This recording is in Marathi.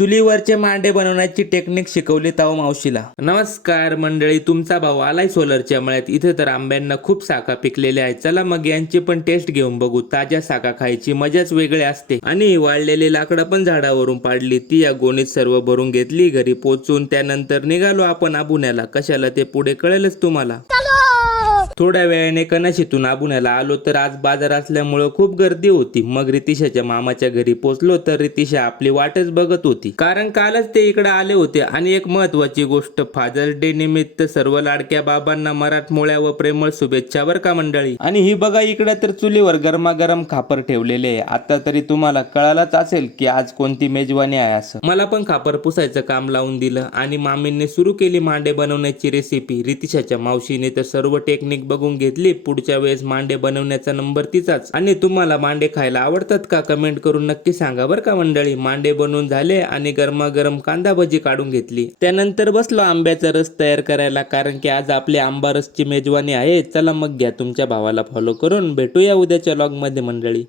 चुलीवरचे मांडे बनवण्याची टेक्निक शिकवली ताव मावशीला. नमस्कार मंडळी तुमचा भाऊ आलाय सोलरच्या मळ्यात. इथे तर आंब्यांना खूप साखा पिकलेल्या आहेत. चला मग यांची पण टेस्ट घेऊन बघू. ताज्या साखा खायची मजाच वेगळी असते. आणि वाळलेली लाकडं पण झाडावरून पाडली. ती या गोणीत सर्व भरून घेतली. घरी पोचून त्यानंतर निघालो आपण आबुण्याला. कशाला ते पुढे कळेलच तुम्हाला. थोड्या वेळाने कनाशीतून आबुण्याला आलो तर आज बाजार असल्यामुळं खूप गर्दी होती. मग रितिशाच्या मामाच्या घरी पोचलो तर रितिशा आपली वाटच बघत होती. कारण कालच ते इकडे आले होते आणि एक महत्वाची गोष्ट फादर्स डे निमित्त सर्व लाडक्या बाबांना मराठमोळ्या व प्रेमळ शुभेच्छा बर का मंडळी? आणि ही बघा इकडे तर चुलीवर गरमागरम खापर ठेवलेले आहे. आता तरी तुम्हाला कळालाच असेल की आज कोणती मेजवानी आहे असं. मला पण खापर पुसायचं काम लावून दिलं आणि मामींनी सुरू केली मांडे बनवण्याची रेसिपी रितिशाच्या मावशीने तर सर्व टेक्निक बघून घेतली. पुढच्या वेळेस मांडे बनवण्याचा नंबर तिचाच. आणि तुम्हाला मांडे खायला आवडतात का? कमेंट करून नक्की सांगा बरं का मंडळी. मांडे बनवून झाले आणि गरमागरम कांदा भजी काढून घेतली. त्यानंतर बसलो आंब्याचा रस तयार करायला. कारण की आज आपली आंबा रसची मेजवानी आहे. चला मग घ्या. तुमच्या भावाला फॉलो करून भेटूया उद्याच्या लॉगमध्ये मंडळी.